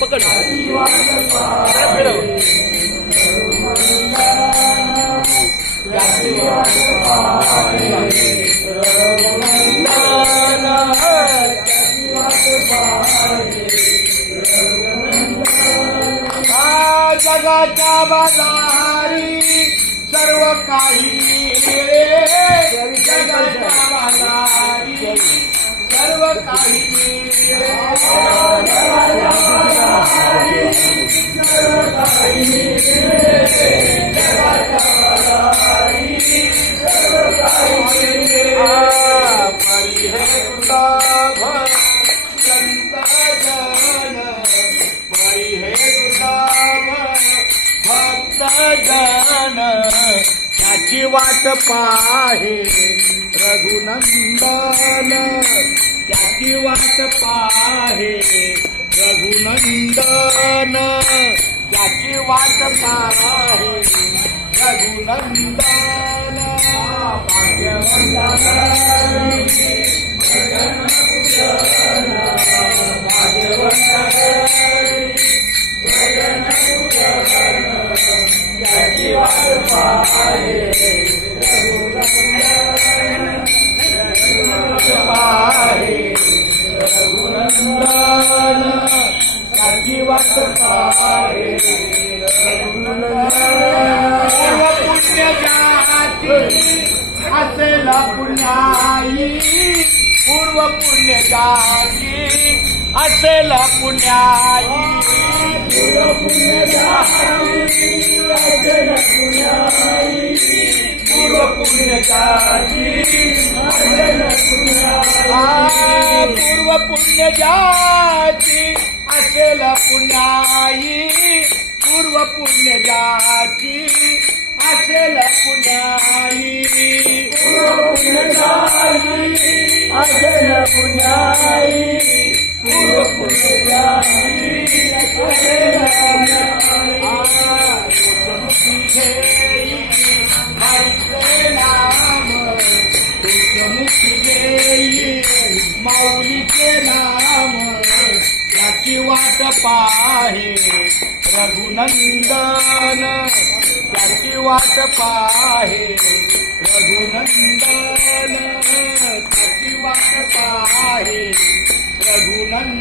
पकड फिरव जगाच्या बाजारी सर्व काही जगाच्या बाजारी सर्व काही त्याची वाट पाहे रघुनंदन त्याची वाट पाहे रघुनंदन त्याची वाट पाहे रघुनंदन त्याची वाट पाहे रघुनंदन त्याची वाट पाहे पुण्य जाती असेल पुण्याई पूर्व पुण्य जाती असेल पुण्याई पूर्व पुण्य जाती असेल पुण्याई पूर्व पुण्य जाती असेल पुण्याई पूर्व पुण्य जाती असेल पुण्याई पूर्व पुण्य जाती असेल पुण्याई पूर्व पुण्य जाती असेल पुण्याई पूर्व पुण्य जाती असेल माऊलीचे नाम त्याची वाट पाहे रघुनंदन त्याची वाट पाहे रघुनंदन त्याची वाट पाहे रघुनंदन